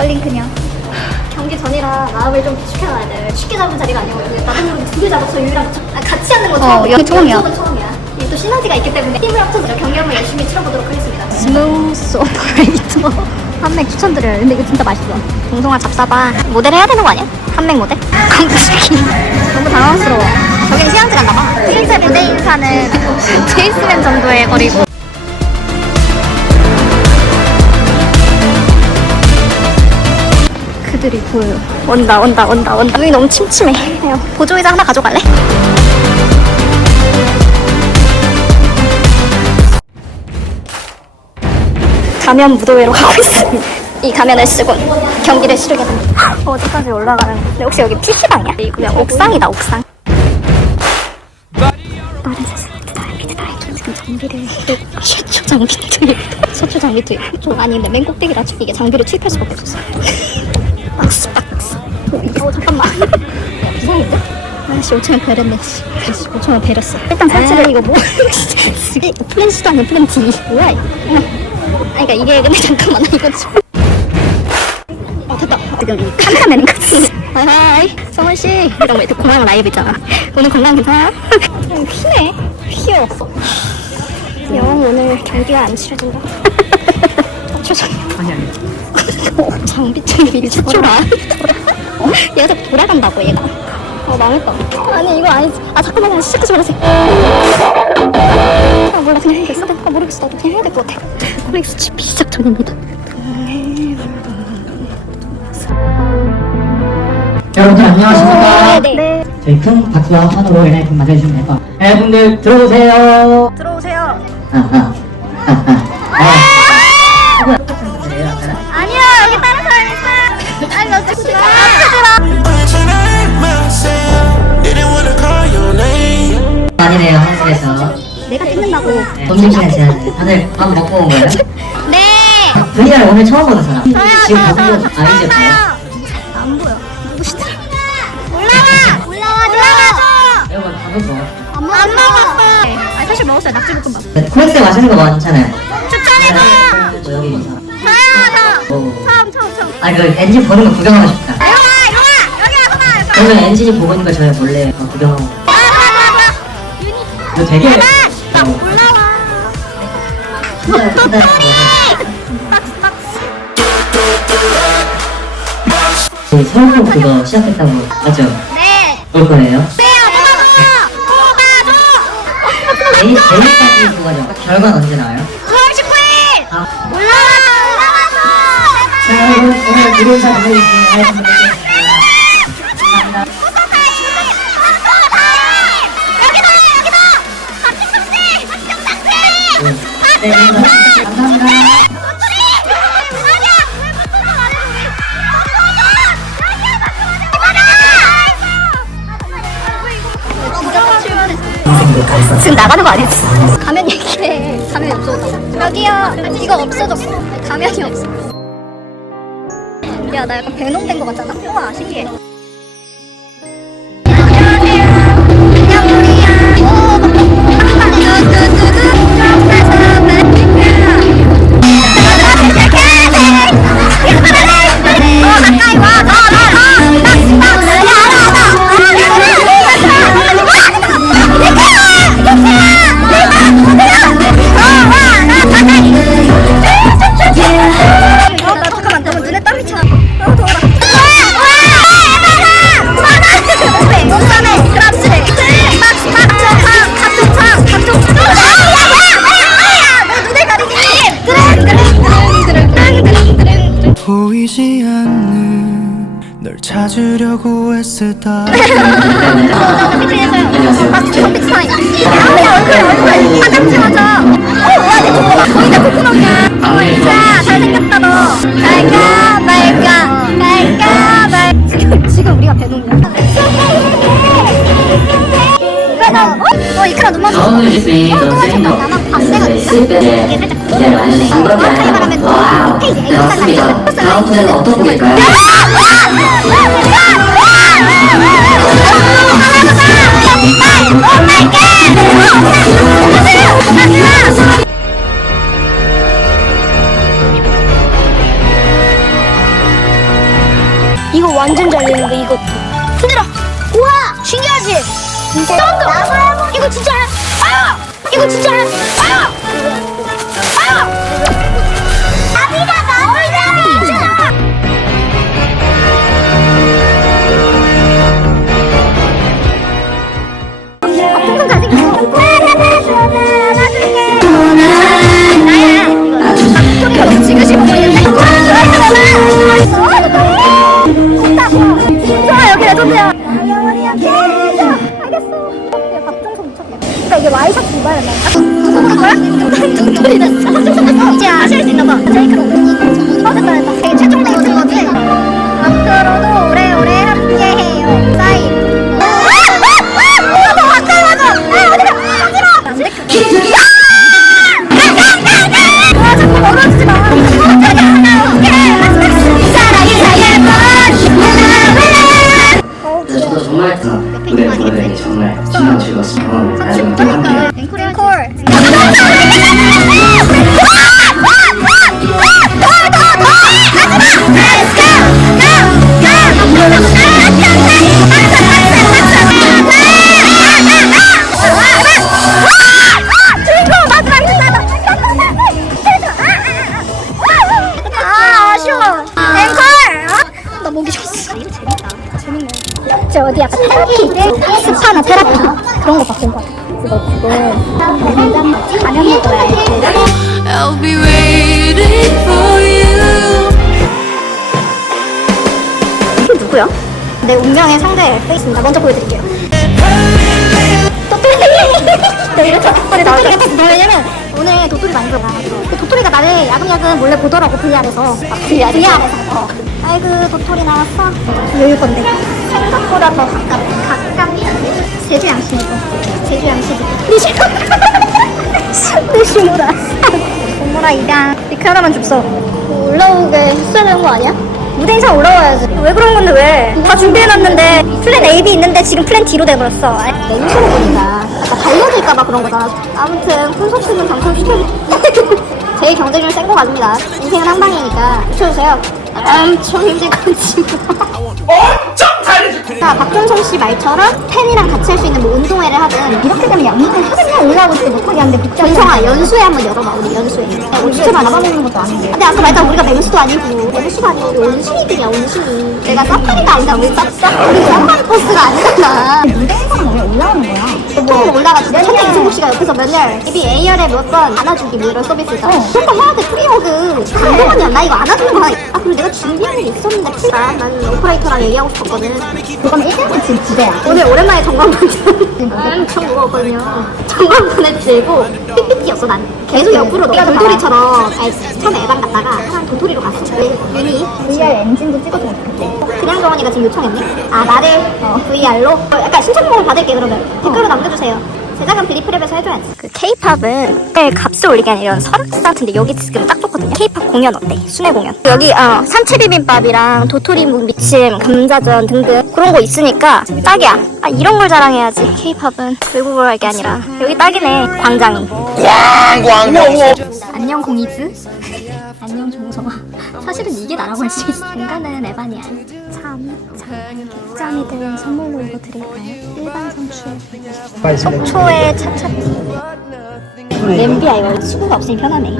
떨린 그냥. 경기 전이라 마음을 좀 비축해놔야 돼. 쉽게 잡은 자리가 아니거든요. 모르게 두개 잡았어, 유이랑 같이, 아, 같이 하는 건 어, 처음이야. 여기 처음이야. 연습은 처음이야. 또 시너지가 있기 때문에 힘을 합쳐서 경기 한번 열심히 치러보도록 하겠습니다. 스무스 오퍼레이터. 한맥 추천드려요. 근데 이거 진짜 맛있어. 동동아 잡사봐. 모델 해야 되는 거 아니야? 한맥 모델? 광고시키. 너무 당황스러워. 저긴 시향지 갔나 봐. 실제 무대 인사는 제이스맨 정도의 거리고. 그들이 보여. 온다, 온다, 온다, 온다. 눈이 너무 침침해. 야, 보조의자 하나 가져갈래? 가면 무도회로 가고 있습니다. 이 가면을 쓰고 경기를 치르게 됩니다. 어디까지 올라가는 건데 혹시 여기 PC방이야? 이구야 옥상이다 옥상. 장비를 최초 장비 투입 최초 장비 투입 좀 아니 근데 맨 꼭대기라 이게 장비를 투입할 수밖에 없었어 어, 어 잠깐만? 아씨 5천원 베렸네 씨 아씨 5천원 베렸어 일단 설치를 이거 뭐 이게 플랜시도 아닌 플랜 D 뭐야 이거 아니 그러니까 이게 근데 잠깐만 이거 좀 어, 됐다. 지금 이 카메라맨 같이. 하이하이, 성원씨. 이런 거 이렇게 공항 라이브 있잖아. 오늘 건강 괜찮아요? 음, 피네. 피어. 영 오늘 경기가 안 치러진다. 최초. 아니, 아니. 어, 장비 투입이 최초라. 어? 얘가 자꾸 돌아간다고, 얘가. 어, 망했다. 아니, 이거 아니지. 아, 잠깐만, 시작하지 말았어. 아, 몰라. 그냥 해야겠어. 아, 모르겠어. 나도 그냥 해야 될 것 같아. 코믹스 칩 시작 전입니다. 여러분들 안녕하십니까? 네. 저희 큰 박수와 환호로 엔하이픈 맞아주시면 될 것 같아요. 여러분들 들어오세요. 들어오세요. 아하, 아하, 아. 아 아니네요, 한국에서. 내가 찍는다고. 네, 점심시간 지났는데 다들 밥 먹고 온 거예요? 네. 분이를 오늘 처음 보는 사람. 저요 지금 저요 보고 저 아니죠? 봤어요. 안 보여. 누구시더라? 올라와. 올라와. 올라와줘. 여러분 밥을 먹었어요. 안 먹었어. 아니 사실 먹었어요 낙지볶음밥. 네, 코엑스 맛있는 거 많잖아요. 추천해줘. 저 여기 있는 사람. 저요 저. 오. 처음 처음 처음. 아, 그 엔진 보는 거 구경하고 싶다. 이리 와 이리 와 여기 와서 봐. 그러면 엔진이 보고 있는 거 저희 몰래 어, 구경하고. 이거 되게. 나 어, 올라와. 기다려, 기다려. 박스 박스. 저희 서울 그거 시작했다고 맞죠? 네. 올 거예요? 네요. 뽑아줘. 내일 내일까지 그거죠. 결과는 언제 나와요? 9월 19일. 아, 올라와. 자 여러분 오늘 무료 인사 드리겠습니다. 하여튼 뵙겠습니다. 감사합니다. 감사합니다. 지금 나가는 거 아니지? 가면 얘기해. 가면이 없어졌다고. 여기요. 이거 없어졌어. 가면이 없어. 야, 나 약간 배농된 거 같잖아. 우와, 신기해. 찾으려고 애쓰다. 박스 컴퓨터 타임. 얼굴 얼굴 화장 찍어줘. 어, 와, 내 코코넛. 거의 다 코코넛이야. 자, 잘생겼다 너. 갈까 말까 갈까 말. 지금 지금 우리가 배동이야. 어? 너 이크라 눈 맞았어. Speak 어. 나만 네. 이게 살짝 정확하게. 말하면. 페이지. 다음 어떤 곡일까요? 완전 잘 되는데 이것도. 흔들어. 신기하지? 쩐다. 이거 진짜. 아 이거 진짜. 아. 아. 가지고 나야 지금 지금 보이는데 좋아 여기 레전드야 이게 와이셔츠 입어야 박정석 났어 이제 다시 할 수 있나 봐. 제이크로 어 됐다 됐다. 되게 최종 레이튼 거지 앞으로도 저 어디 약간 테라피 스파나 테라피? 그런 거 바꾼 거 같아. 그거 지금 가면. 이게 누구야? 내 운명의 상대 페이스입니다. 먼저 보여드릴게요. 도토리 네, 이렇게 오늘 도토리 같았어 왜냐면 오늘 도토리 많이 그 도토리가 나를 야금야금 몰래 보더라고 VR에서. VR, VR에서? 어. 아이고 도토리 나왔어. 여유 건데? 생각보다 더 가깝 가깝다 제주 양식이고. 제주 양식이고. 니시노 니시노라. 오모라 이강 이렇게 하나만 줍서. 올라오게 했어야 되는 거 아니야? 무대 이상 올라와야지. 왜 그런 건데 왜? 다 준비해놨는데 플랜 A, B 있는데 지금 플랜 D로 돼버렸어. 멘트로 보니까 아까 달려질까봐 그런 거잖아. 아무튼 콘서트 는 당첨시켜주 제일 경쟁률 센거 가집니다. 인생은 한 방이니까. 붙여주세요 엄청 힘들거든요 자, 박준성 씨 말처럼 팬이랑 같이 할 수 있는 뭐 운동회를 하든 이렇게 되면 양육을 하겠냐 올라오고 싶게 못하게 하는데 준성아 연수회 한번 열어봐 우리 연수회 야, 우리 진짜 잡아먹는 것도 아닌데. 근데 아까 말했잖아 우리가 맹수도 아니고 맹수도 아니고 우리 온순이들이야 온순이. 내가 사파리가 아니다 우리 쌉쌉 우리 사파리 버스가 아니잖아. 무대에서는 왜 올라오는 거야. 또 올라가지 첫째 이승국 씨가 옆에서 맨날 입이 A열에 몇 번 안아주기 뭐 이런 서비스 있잖아 그런 거 해야 돼 프리워드. 감동원이야 나 이거 안아주는 거야. 아 그리고 내가 준비한 게 있었는데 풀다 나는 오퍼레이터랑 얘기하고 싶었거든 그건 1등은 지금 부대야 오늘 오랜만에 전광판 엄청 무거웠거든요. 전광판에 들고 삐삐삐였어 난 계속 옆으로 내가 돌돌이처럼 처음에 에반 갔다가 하나 도토리로 갔어 왜? 윤희 VR 엔진도 찍어주면 좋겠대. 그냥 정원이가 지금 요청했네 아 나를 VR로? 약간 신청곡을 받을게 그러면. 댓글로 남겨주세요. 제작은 비리프랩에서 해줘야지. 그 케이팝은 값을 올리기 아니라 이런 설악산인데 여기 지금 딱 좋거든요. 케이팝 공연 어때? 순회 공연? 여기 어, 산채비빔밥이랑 도토리 묵 미침 감자전 등등 그런 거 있으니까 딱이야. 아 이런 걸 자랑해야지. 케이팝은 외국어로 할 게 아니라. 여기 딱이네. 광장이. 안녕 공이즈. 안녕 종성아. 사실은 이게 나라고 할 수 있어. 인간은 에반이야. 참, 참. 객장이들 선물로 이거 드릴까요? 일반 선출 속초의 차차티 냄비야 이거. 수구가 없으니 편하네.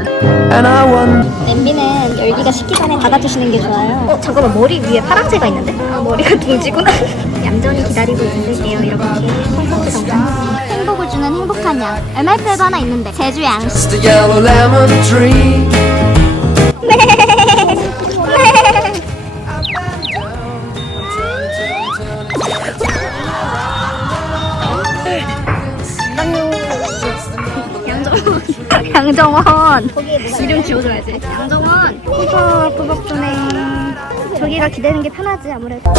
냄비는 열기가 식기 전에 닫아주시는 게 좋아요. 어 잠깐만. 머리 위에 파랑새가 있는데? 아 머리가 둥지구나 얌전히 기다리고 있을게요 이렇게 콘서트 정상 행복을 주는 행복한 양앱 하나 있는데. 제주 양. 양정원. 양정원 이름 지워줘야지. 양정원. 꾸벅 주네 저기가 기대는 게 편하지 아무래도